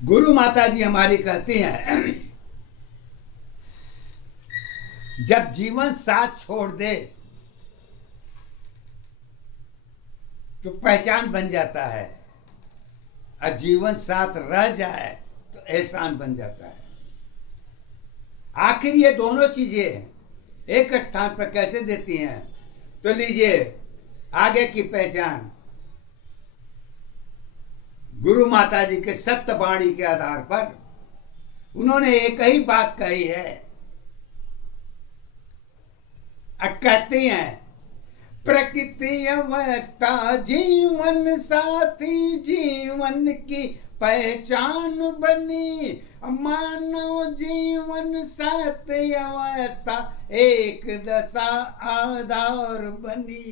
गुरु माता जी हमारी कहती हैं, जब जीवन साथ छोड़ दे तो पहचान बन जाता है, और जीवन साथ रह जाए तो एहसान बन जाता है। आखिर ये दोनों चीजें एक स्थान पर कैसे देती हैं? तो लीजिए आगे की पहचान गुरु माता जी के सत्य वाणी के आधार पर उन्होंने एक ही बात कही है। कहती हैं, प्रकृति अवस्था जीवन साथी जीवन की पहचान बनी, मानव जीवन सत्य अवस्था एक दशा आधार बनी।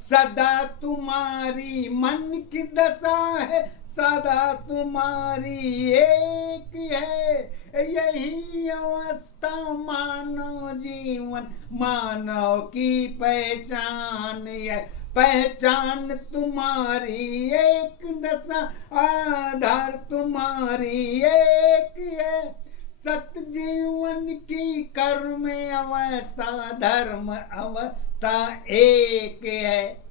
सदा तुम्हारी मन की दशा है, सदा तुम्हारी एक है, यही अवस्था मानव जीवन मानव की पहचान है। पहचान तुम्हारी एक दशा आधार तुम्हारी एक है, सत्य जीवन की कर्म अवस्था धर्म अवस्था एक है।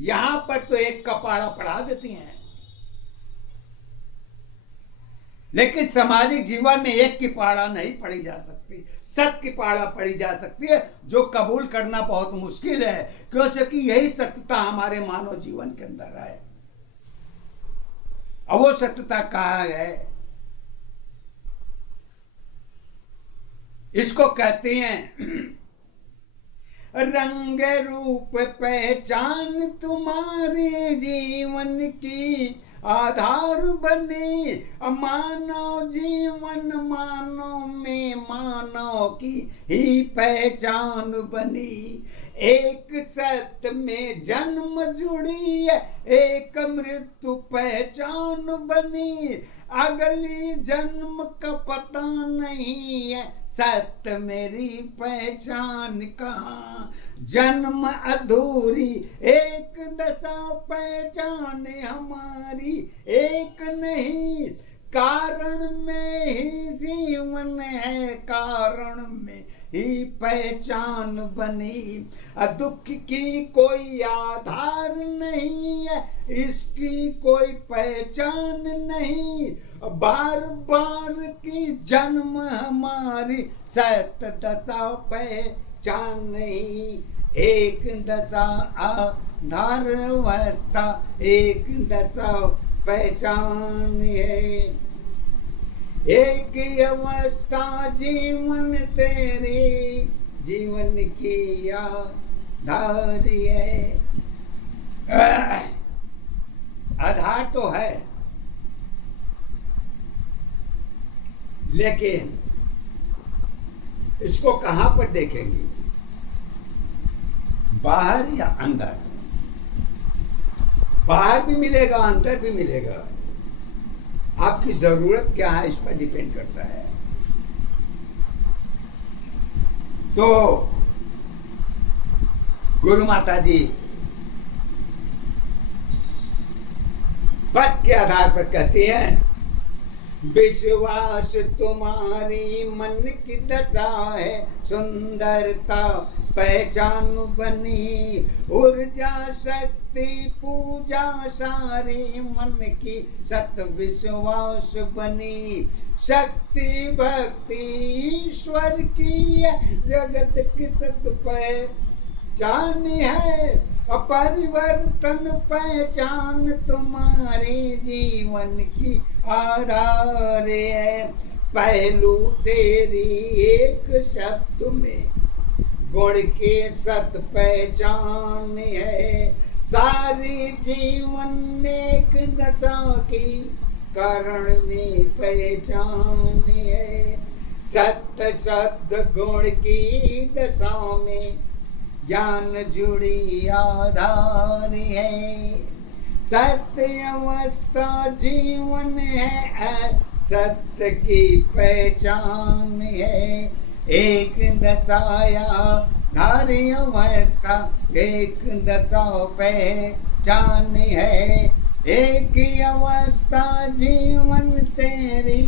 यहां पर तो एक कपाड़ा पढ़ा देती हैं, लेकिन सामाजिक जीवन में एक की पाड़ा नहीं पढ़ी जा सकती, सत्य की पाड़ा पढ़ी जा सकती है, जो कबूल करना बहुत मुश्किल है, क्योंकि यही सत्यता हमारे मानव जीवन के अंदर है। अब वो सत्यता कहाँ है? इसको कहते हैं रंग रूप पहचान तुम्हारे जीवन की आधार बने, मानव जीवन मानव में मानव की ही पहचान बनी। एक सत्य में जन्म जुड़ी है, एक मृत्यु पहचान बनी, अगली जन्म का पता नहीं है, सत्य मेरी पहचान कहाँ। जन्म अधूरी एक दशा पहचान हमारी एक नहीं, कारण में ही जीवन है, कारण में ही पहचान बनी। दुख की कोई आधार नहीं है, इसकी कोई पहचान नहीं, बार बार की जन्म हमारी सत्य दशा पहचान नहीं। एक दशा आधार अवस्था एक दशा पहचान है, एक अवस्था जीवन तेरे जीवन की आधार है। आधार तो है, लेकिन इसको कहां पर देखेंगे, बाहर या अंदर? बाहर भी मिलेगा, अंदर भी मिलेगा, आपकी जरूरत क्या है इस पर डिपेंड करता है। तो गुरु माता जी पद के आधार पर कहती हैं, विश्वास तुम्हारी मन की दशा है, सुंदरता पहचान बनी, ऊर्जा शक्ति पूजा सारी मन की सत विश्वास बनी। शक्ति भक्ति ईश्वर की है, जगत की सत पहचान है, अपरिवर्तन पहचान तुम्हारे जीवन की आधार है। पहलू तेरी एक शब्द में गुण के सत पहचान है, सारी जीवन एक दशा की कारण में पहचान है। सत्य शब्द गुण की दशा में ज्ञान जुड़ी आधार है, सत्य अवस्था जीवन है, सत्य की पहचान है। एक दशाया धार्य अवस्था एक दशा पहचान है, एक ही अवस्था जीवन तेरी,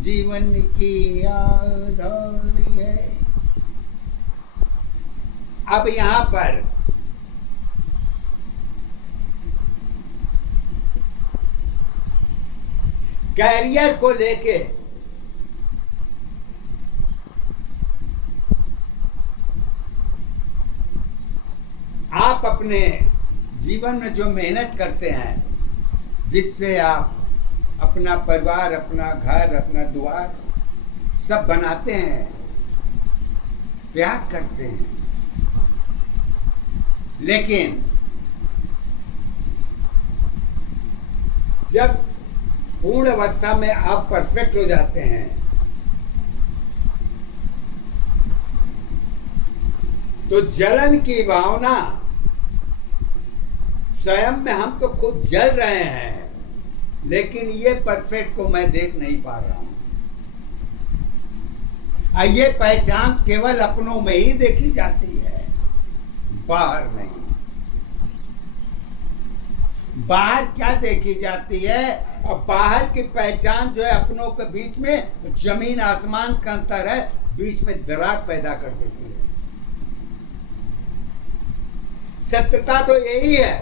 जीवन की आधार है। अब यहां पर कैरियर को लेके आप अपने जीवन में जो मेहनत करते हैं, जिससे आप अपना परिवार, अपना घर, अपना द्वार सब बनाते हैं, त्याग करते हैं, लेकिन जब पूर्ण अवस्था में आप परफेक्ट हो जाते हैं तो जलन की भावना, स्वयं में हम तो खुद जल रहे हैं, लेकिन ये परफेक्ट को मैं देख नहीं पा रहा हूं। ये पहचान केवल अपनों में ही देखी जाती है, बाहर नहीं। बाहर क्या देखी जाती है? और बाहर की पहचान जो है अपनों के बीच में जमीन आसमान का अंतर है, बीच में दरार पैदा कर देती है। सत्यता तो यही है,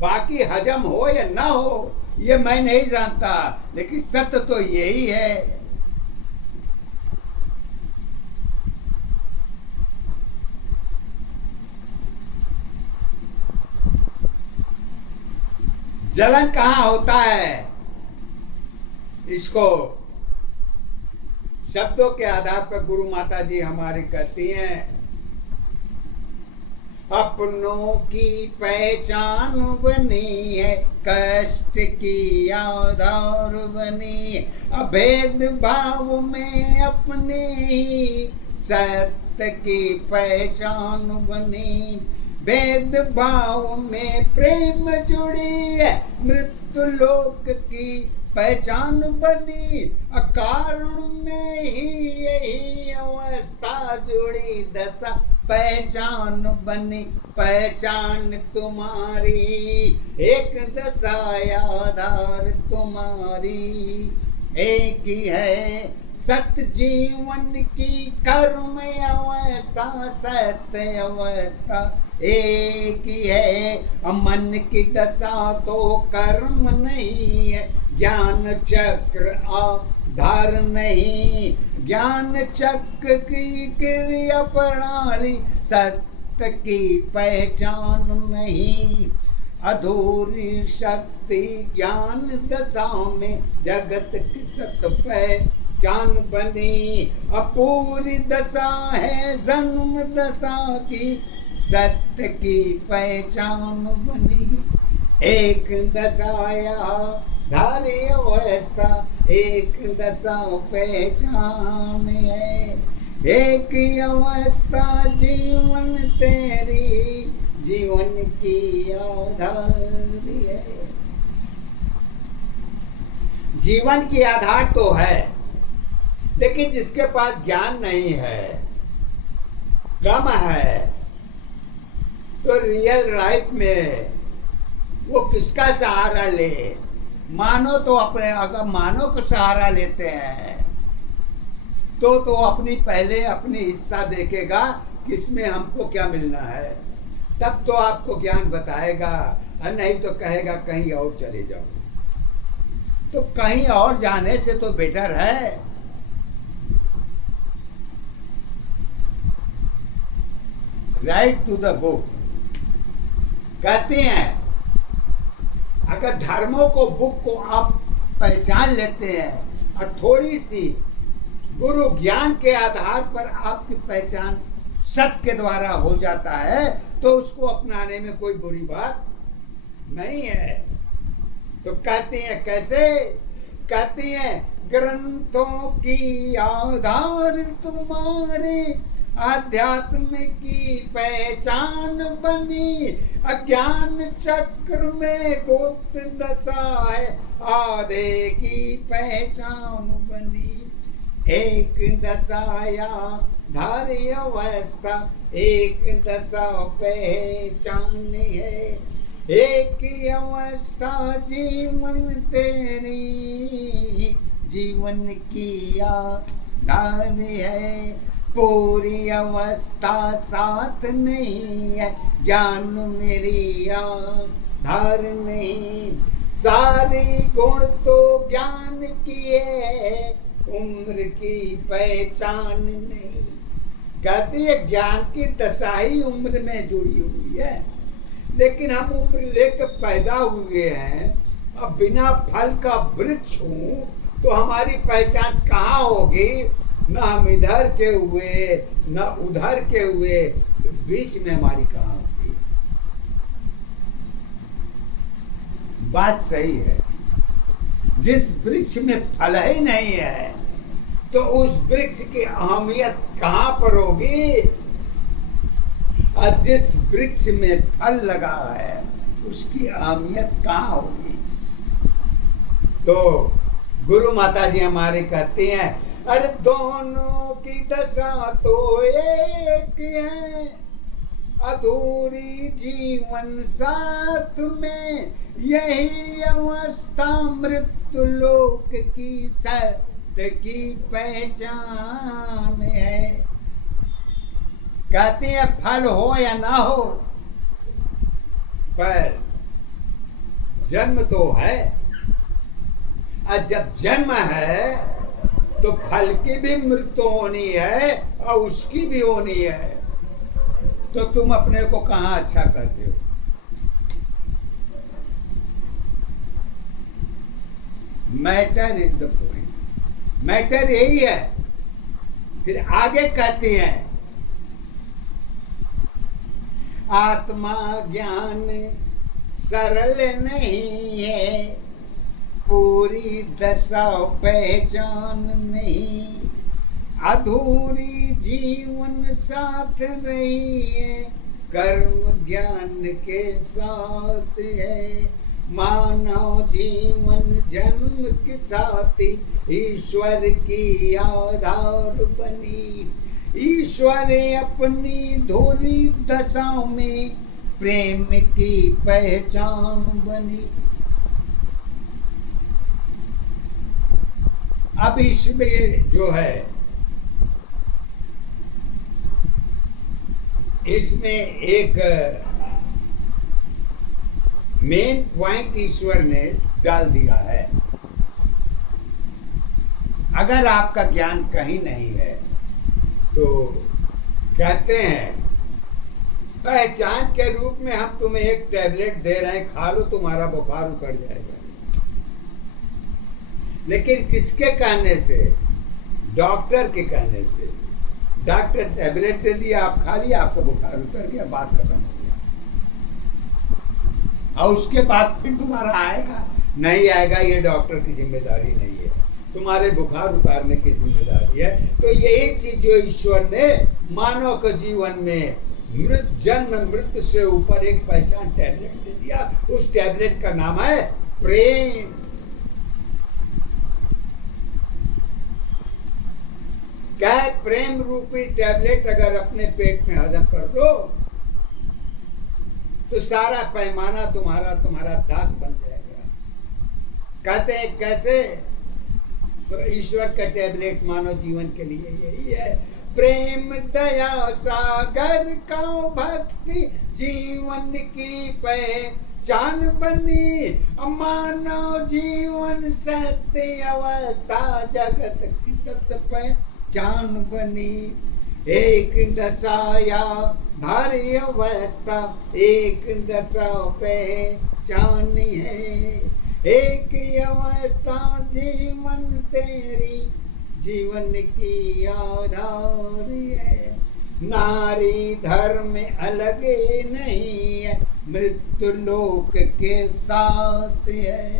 बाकी हजम हो या ना हो ये मैं नहीं जानता, लेकिन सत्य तो यही है। जलन कहां होता है? इसको शब्दों के आधार पर गुरु माता जी हमारी कहती हैं, अपनों की पहचान बनी है, कष्ट की आधार बनी, अभेद भाव में अपने ही सत्य की पहचान बनी, भेद भाव में प्रेम जुड़ी है, मृत्यु लोक की पहचान बनी, अकारण में ही यही अवस्था जुड़ी, दशा पहचान बनी, पहचान तुम्हारी एक दशा आधार तुम्हारी एक ही है, सत्य जीवन की कर्म अवस्था, सत्य अवस्था एक ही है। मन की दशा तो कर्म नहीं है, ज्ञान चक्र आधार नहीं, ज्ञान चक्र की क्रिया प्रणाली, सत्य की पहचान नहीं, अधूरी शक्ति ज्ञान दशा में जगत की सत्य पहचान बनी, अपूरी दशा है जन्म दशा की, सत्य की पहचान बनी, एक दशाया धारी अवस्था, एक दशा पहचान है, एक अवस्था जीवन तेरी, जीवन की आधार है। जीवन की आधार तो है, लेकिन जिसके पास ज्ञान नहीं है, कम है, तो रियल लाइफ में वो किसका सहारा ले? मानो तो अपने, अगर मानो को सहारा लेते हैं तो अपनी पहले अपनी हिस्सा देखेगा किसमें हमको क्या मिलना है, तब तो आपको ज्ञान बताएगा, और नहीं तो कहेगा कहीं और चले जाओ। तो कहीं और जाने से तो बेटर है राइट टू द बुक। कहते हैं अगर धर्मों को, बुक को आप पहचान लेते हैं और थोड़ी सी गुरु ज्ञान के आधार पर आपकी पहचान सत्य के द्वारा हो जाता है, तो उसको अपनाने में कोई बुरी बात नहीं है। तो कहते हैं कैसे? कहते हैं ग्रंथों की आधार तुम्हारे, आध्यात्म की पहचान बनी, अज्ञान चक्र में गुप्त दशा है, आधे की पहचान बनी, एक दशाया धारी अवस्था, एक दशा पहचान है, एक ही अवस्था जीवन तेरी, जीवन की आधार है, पूरी अवस्था साथ नहीं है, ज्ञान मेरी आधार नहीं, सारी गुण तो ज्ञान की है, उम्र की पहचान नहीं। कहती है ज्ञान की दशा ही उम्र में जुड़ी हुई है, लेकिन हम उम्र लेकर पैदा हुए हैं, अब बिना फल का वृक्ष हूं तो हमारी पहचान कहाँ होगी? न हम इधर के हुए न उधर के हुए, तो बीच में हमारी कहाँ होगी? बात सही है। जिस वृक्ष में फल ही नहीं है तो उस वृक्ष की अहमियत कहाँ पर होगी? और जिस वृक्ष में फल लगा है उसकी अहमियत कहाँ होगी? तो गुरु माता जी हमारे कहते हैं, अरे दोनों की दशा तो एक है, अधूरी जीवन साथ में, यही अवस्था मृत्यु लोक की सत्य की पहचान है। कहते हैं फल हो या ना हो, पर जन्म तो है, और जब जन्म है तो फल की भी मृत्यु होनी है और उसकी भी होनी है। तो तुम अपने को कहाँ अच्छा करते हो? Matter is the point, matter यही है। फिर आगे कहते हैं, आत्मा ज्ञान सरल नहीं है, पूरी दशा पहचान नहीं, अधूरी जीवन साथ रही है, कर्म ज्ञान के साथ है, मानव जीवन जन्म के साथी, ईश्वर की आधार बनी, ईश्वर अपनी धुरी दशाओं में प्रेम की पहचान बनी। अब इसमें जो है, इसमें एक मेन पॉइंट ईश्वर ने डाल दिया है। अगर आपका ज्ञान कहीं नहीं है तो कहते हैं पहचान के रूप में हम तुम्हें एक टैबलेट दे रहे हैं, खा लो तुम्हारा बुखार उतर जाएगा। लेकिन किसके कहने से? डॉक्टर के कहने से। डॉक्टर टैबलेट दे दिया, आप खा लिया, आपका बुखार उतर गया, बात खत्म हो गया। और उसके बाद फिर तुम्हारा आएगा नहीं आएगा, ये डॉक्टर की जिम्मेदारी नहीं है, तुम्हारे बुखार उतारने की जिम्मेदारी है। तो यही चीज जो ईश्वर ने मानव के जीवन में जन्म मृत्यु से ऊपर एक पहचान टैबलेट दे दिया, उस टैबलेट का नाम है प्रेम। क्या प्रेम रूपी टैबलेट अगर अपने पेट में हजम कर दो तो सारा पैमाना तुम्हारा दास बन जाएगा। कहते हैं कैसे? तो ईश्वर का टैबलेट मानव जीवन के लिए यही है, प्रेम दया सागर का भक्ति जीवन की पहचान बनी, मानव जीवन सत्य अवस्था जगत की सत्य पहचान बनी। एक दशा या भारी अवस्था एक दशा पहचान है, एक अवस्था जीवन तेरी जीवन की आधार है, नारी धर्म अलग नहीं है, मृत्यु लोक के साथ है।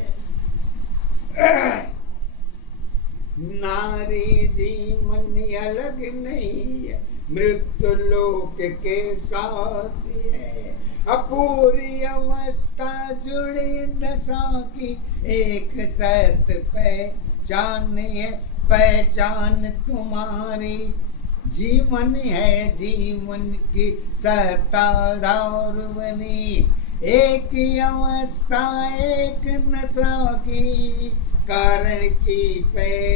नारी जीवन अलग नहीं है, मृत्यु लोक के साथ है, अपूरी अवस्था जुड़ी दशा की एक सत पहचान है, पहचान तुम्हारी जीवन है, जीवन की सत्ताधार बनी, एक ही अवस्था एक नशा की कारण की पे